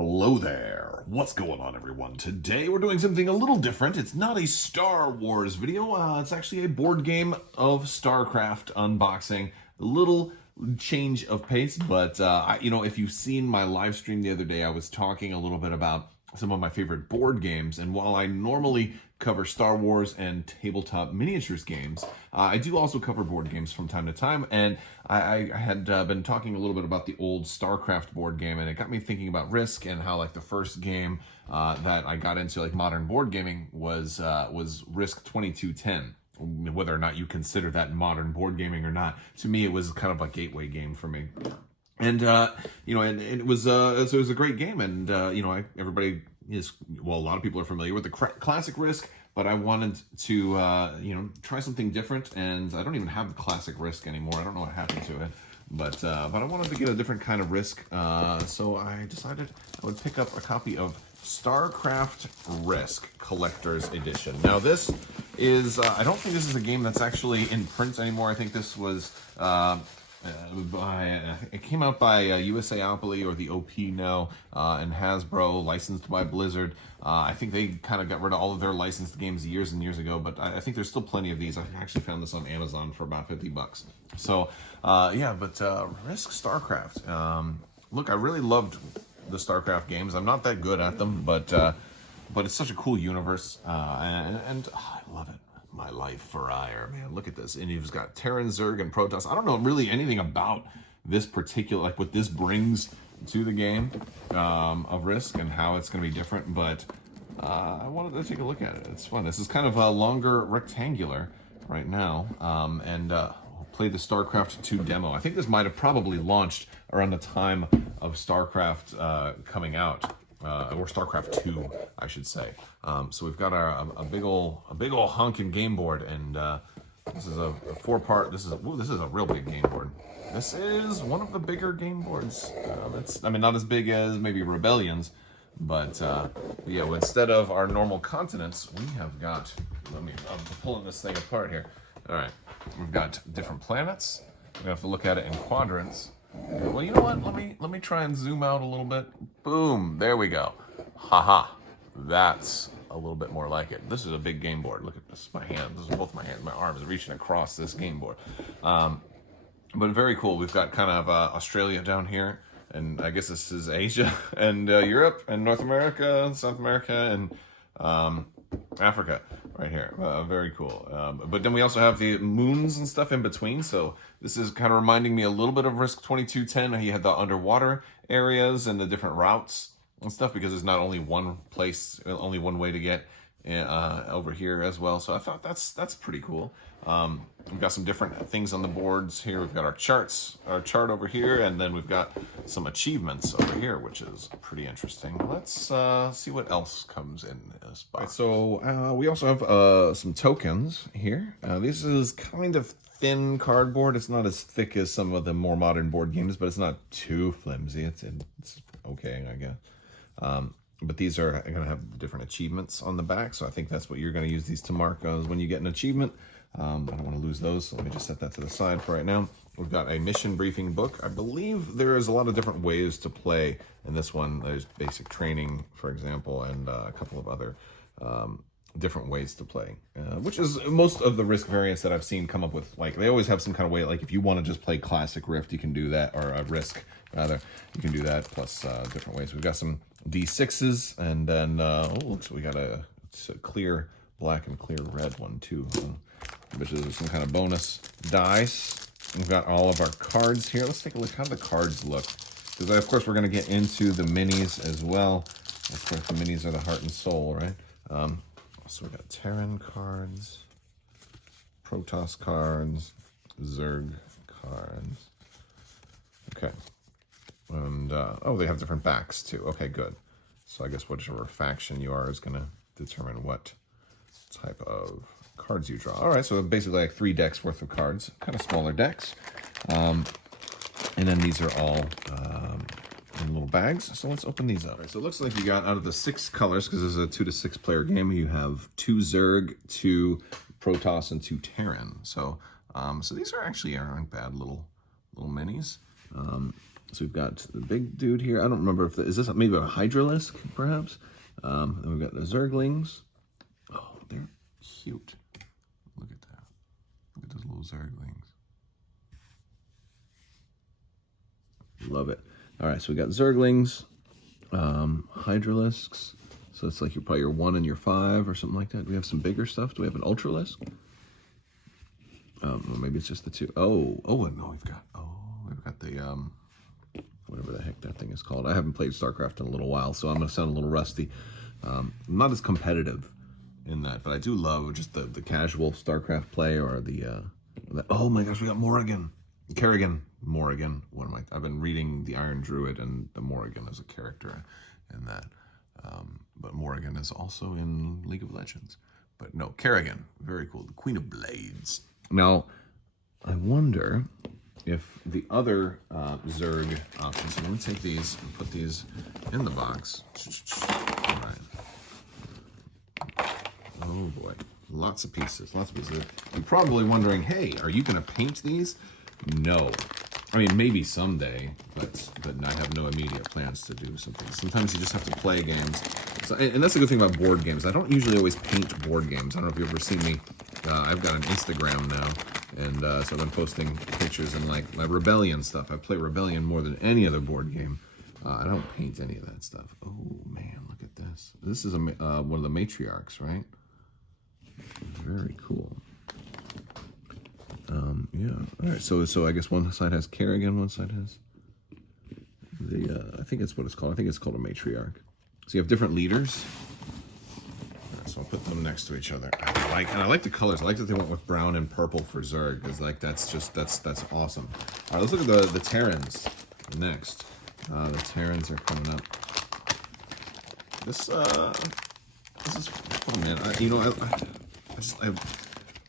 Hello there. What's going on, everyone? Today we're doing something a little different. It's not a Star Wars video. It's actually a board game of Starcraft unboxing. A little change of pace, but if you've seen my live stream the other day, I was talking a little bit about some of my favorite board games, and while I normally cover Star Wars and tabletop miniatures games, I do also cover board games from time to time, and I had been talking a little bit about the old Starcraft board game, and it got me thinking about Risk and how like the first game that I got into like modern board gaming was Risk 2210. Whether or not you consider that modern board gaming or not, to me it was kind of a gateway game for me. And it was a great game, and everybody is, well, a lot of people are familiar with the classic Risk, but I wanted to try something different, and I don't even have the classic Risk anymore. I don't know what happened to it, but I wanted to get a different kind of Risk, so I decided I would pick up a copy of Starcraft Risk Collector's Edition. Now this is, I don't think this is a game that's actually in print anymore. I think this was it came out by USA Alpely or the OP now, and Hasbro, licensed by Blizzard. I think they kind of got rid of all of their licensed games years and years ago, but I think there's still plenty of these. I actually found this on Amazon for about $50. So Risk Starcraft. Look, I really loved the Starcraft games. I'm not that good at them, but it's such a cool universe, and I love it. My life for ire, man. Look at this. And you've got Terran, Zerg, and Protoss. I don't know really anything about this particular, like what this brings to the game of Risk and how it's going to be different, but I wanted to take a look at it. It's fun. This is kind of a longer rectangular right now, and play the StarCraft 2 demo. I think this might have probably launched around the time of StarCraft coming out. Or StarCraft 2, I should say. So we've got a big ol' honking game board, and this is a 4-part. This is a real big game board. This is one of the bigger game boards. Not as big as maybe Rebellion's, but instead of our normal continents, we have got. I'm pulling this thing apart here. All right, we've got different planets. We have to look at it in quadrants. Well, you know what? Let me try and zoom out a little bit. Boom! There we go. Haha. That's a little bit more like it. This is a big game board. Look at this. My hands. This is both my hands. My arms reaching across this game board. But very cool. We've got kind of Australia down here, and I guess this is Asia and Europe and North America and South America and Africa right here. Very cool. But then we also have the moons and stuff in between. So this is kind of reminding me a little bit of Risk 2210. He had the underwater areas and the different routes and stuff, because there's not only one place, only one way to get over here as well. So I thought that's pretty cool. We've got some different things on the boards here. We've got our chart over here, and then we've got some achievements over here, which is pretty interesting. Let's see what else comes in this box. So we also have some tokens here. This is kind of thin cardboard. It's not as thick as some of the more modern board games, but it's not too flimsy. It's okay, I guess. But these are going to have different achievements on the back, so I think that's what you're going to use these to mark when you get an achievement. I don't want to lose those, so let me just set that to the side for right now. We've got a mission briefing book. I believe there is a lot of different ways to play in this one. There's basic training, for example, and a couple of other different ways to play, which is most of the Risk variants that I've seen come up with. Like, they always have some kind of way, like if you want to just play classic Rift, you can do that, or Risk rather, you can do that, plus different ways. We've got some D6s, and then looks, we got a clear black and clear red one too, which is some kind of bonus dice. We've got all of our cards here. Let's take a look how the cards look, because of course we're going to get into the minis as well. Of course, the minis are the heart and soul, right? So we got Terran cards, Protoss cards, Zerg cards. Okay. And, they have different backs too. Okay, good. So I guess whichever faction you are is going to determine what type of cards you draw. All right, so basically like 3 decks worth of cards, kind of smaller decks. And then these are all in little bags. So let's open these up. All right, so it looks like you got, out of the 6 colors, because this is a 2 to 6 player game, you have 2 Zerg, 2 Protoss, and 2 Terran. So these are actually aren't bad little minis. So we've got the big dude here. I don't remember if is this maybe a Hydralisk, perhaps. Then we've got the Zerglings. Oh, they're cute. Look at that. Look at those little Zerglings. Love it. All right, so we got Zerglings, Hydralisks. So it's like probably your 1 and your 5 or something like that. Do we have some bigger stuff? Do we have an Ultralisk? Or maybe it's just the 2. Oh, no, we've got the whatever the heck that thing is called. I haven't played Starcraft in a little while, so I'm gonna sound a little rusty. I'm not as competitive in that, but I do love just the casual Starcraft play or the oh my gosh, we got Morrigan. Kerrigan. Morrigan. I've been reading the Iron Druid and the Morrigan as a character in that. But Morrigan is also in League of Legends. But no, Kerrigan. Very cool. The Queen of Blades. Now, I wonder if the other Zerg options, I'm going to take these and put these in the box. All right. Oh boy. Lots of pieces. You're probably wondering, hey, are you going to paint these? No. I mean, maybe someday, but I have no immediate plans to do something. Sometimes you just have to play games. So, and that's the good thing about board games. I don't usually always paint board games. I don't know if you've ever seen me. I've got an Instagram now, and so I've been posting pictures and like my Rebellion stuff. I play Rebellion more than any other board game. I don't paint any of that stuff. Oh man, look at this. This is one of the matriarchs, right? Very cool. Yeah. All right. So I guess one side has Kerrigan, one side has the. I think it's what it's called. I think it's called a matriarch. So you have different leaders. All right, so I'll put them next to each other. I like the colors. I like that they went with brown and purple for Zerg, because like that's awesome. All right, let's look at the Terrans next. The Terrans are coming up. This is fun, man.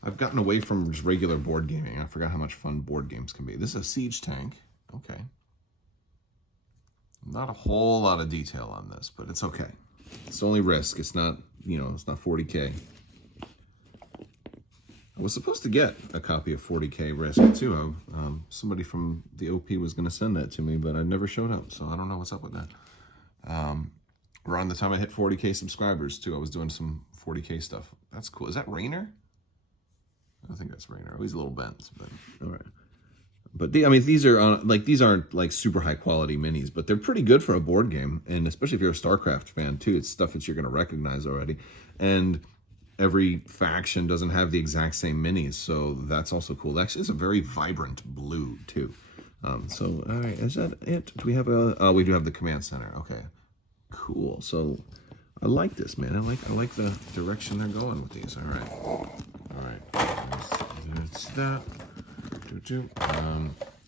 I've gotten away from just regular board gaming. I forgot how much fun board games can be. This is a siege tank. Okay. Not a whole lot of detail on this, but it's okay. It's only Risk. It's not, it's not 40K. I was supposed to get a copy of 40K Risk, too. Somebody from the OP was going to send that to me, but I never showed up, so I don't know what's up with that. Around the time I hit 40K subscribers, too, I was doing some 40K stuff. That's cool. Is that Raynor? I think that's Raynor. Oh, he's a little bent, but all right. But these aren't like super high quality minis, but they're pretty good for a board game, and especially if you're a Starcraft fan too. It's stuff that you're going to recognize already, and every faction doesn't have the exact same minis, so that's also cool. Actually, it's a very vibrant blue too. So all right, is that it? Do we have a? We do have the command center. Okay, cool. So I like this, man. I like the direction they're going with these. All right. That's that.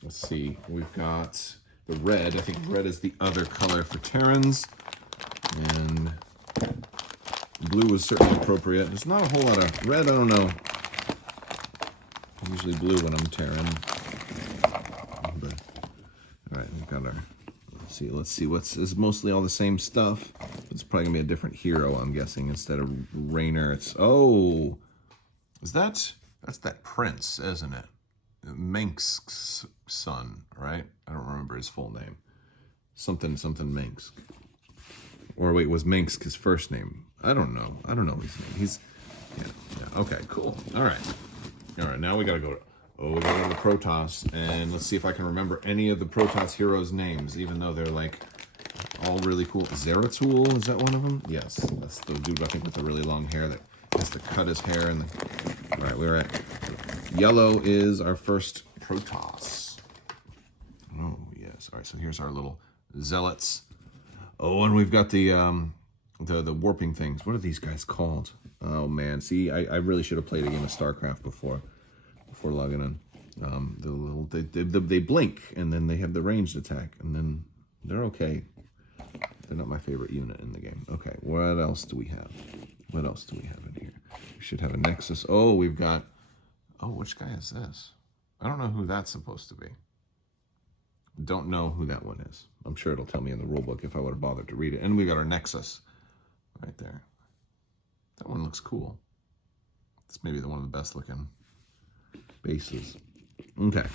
Let's see. We've got the red. I think red is the other color for Terrans, and blue is certainly appropriate. There's not a whole lot of red. I don't know. I'm usually blue when I'm Terran. But all right, we've got our. Let's see. It's mostly all the same stuff. It's probably gonna be a different hero, I'm guessing, instead of Raynor. That's that prince, isn't it? Mengsk's son, right? I don't remember his full name. Something Mengsk. Or wait, was Mengsk his first name? I don't know his name. Yeah. Okay, cool. All right. Now we gotta go to the Protoss, and let's see if I can remember any of the Protoss heroes' names, even though they're like all really cool. Zeratul, is that one of them? Yes, that's the dude I think with the really long hair that has to cut his hair. All right, we're at yellow is our first Protoss. Oh yes. All right, so here's our little zealots. Oh, and we've got the warping things. What are these guys called? Oh man, see, I really should have played a game of Starcraft before logging in. They blink, and then they have the ranged attack, and then they're okay. They're not my favorite unit in the game. Okay, what else do we have? What else do we have in here? We should have a Nexus. Oh, we've got. Oh, which guy is this? I don't know who that's supposed to be. Don't know who that one is. I'm sure it'll tell me in the rulebook if I would have bothered to read it. And we got our Nexus right there. That one looks cool. It's maybe one of the best looking bases. Okay.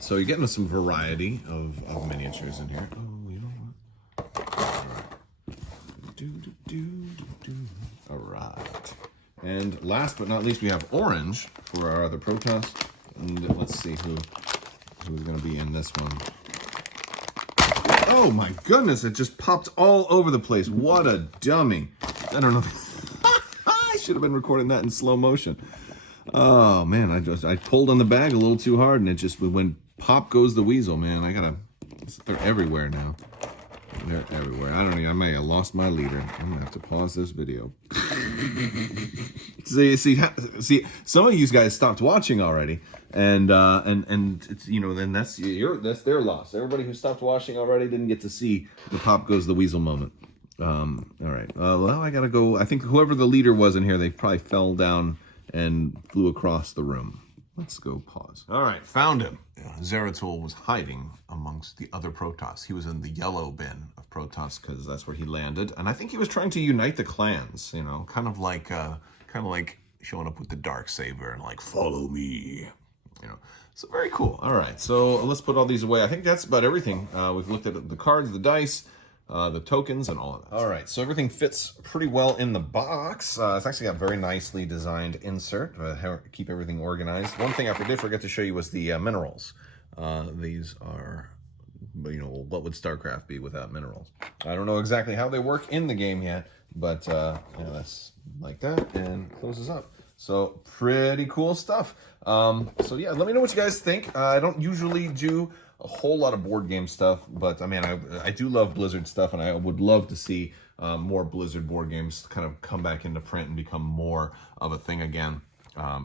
So you're getting some variety of miniatures in here. Oh, you know what? All right. And last but not least, we have orange for our other Protoss. And let's see who's going to be in this one. Oh my goodness, it just popped all over the place. What a dummy. I don't know. I should have been recording that in slow motion. Oh man, I pulled on the bag a little too hard and it just, when pop goes the weasel, man, they're everywhere now. They're everywhere. I may have lost my leader. I'm gonna have to pause this video. see, some of you guys stopped watching already, and it's, then that's their loss. Everybody who stopped watching already didn't get to see the pop goes the weasel moment. All right. Well, I gotta go. I think whoever the leader was in here, they probably fell down and flew across the room. Let's go pause. All right, found him. Zeratul was hiding amongst the other Protoss. He was in the yellow bin of Protoss because that's where he landed. And I think he was trying to unite the clans, kind of like showing up with the Darksaber and like, follow me, So very cool. All right, so let's put all these away. I think that's about everything. We've looked at the cards, the dice, the tokens, and all of that. All right, so everything fits pretty well in the box. It's actually got a very nicely designed insert to keep everything organized. One thing I did forget to show you was the minerals. These are, what would StarCraft be without minerals? I don't know exactly how they work in the game yet, but that's like that, and closes up. So pretty cool stuff. So yeah, let me know what you guys think. I don't usually do a whole lot of board game stuff, but I mean, I do love Blizzard stuff, and I would love to see more Blizzard board games kind of come back into print and become more of a thing again.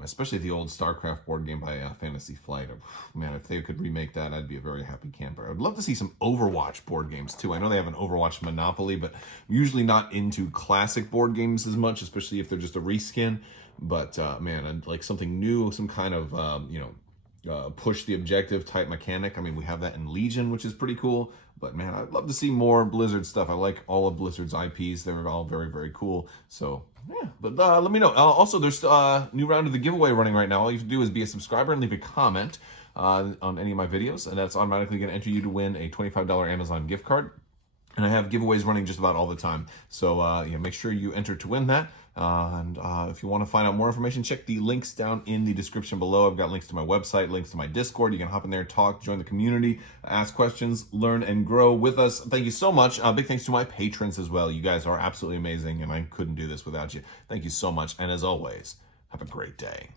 Especially the old Starcraft board game by Fantasy Flight. Man, if they could remake that, I'd be a very happy camper. I'd love to see some Overwatch board games too. I know they have an Overwatch Monopoly, but I'm usually not into classic board games as much, especially if they're just a reskin. But man, I'd like something new, some kind of push the objective type mechanic. I mean, we have that in Legion, which is pretty cool. But man, I'd love to see more Blizzard stuff. I like all of Blizzard's IPs. They're all very, very cool. So yeah, but let me know. Also, there's a new round of the giveaway running right now. All you have to do is be a subscriber and leave a comment on any of my videos, and that's automatically going to enter you to win a $25 Amazon gift card. And I have giveaways running just about all the time. So make sure you enter to win that. And if you want to find out more information, check the links down in the description below. I've got links to my website, links to my Discord. You can hop in there, talk, join the community, ask questions, learn, and grow with us. Thank you so much. Big thanks to my patrons as well. You guys are absolutely amazing, and I couldn't do this without you. Thank you so much. And as always, have a great day.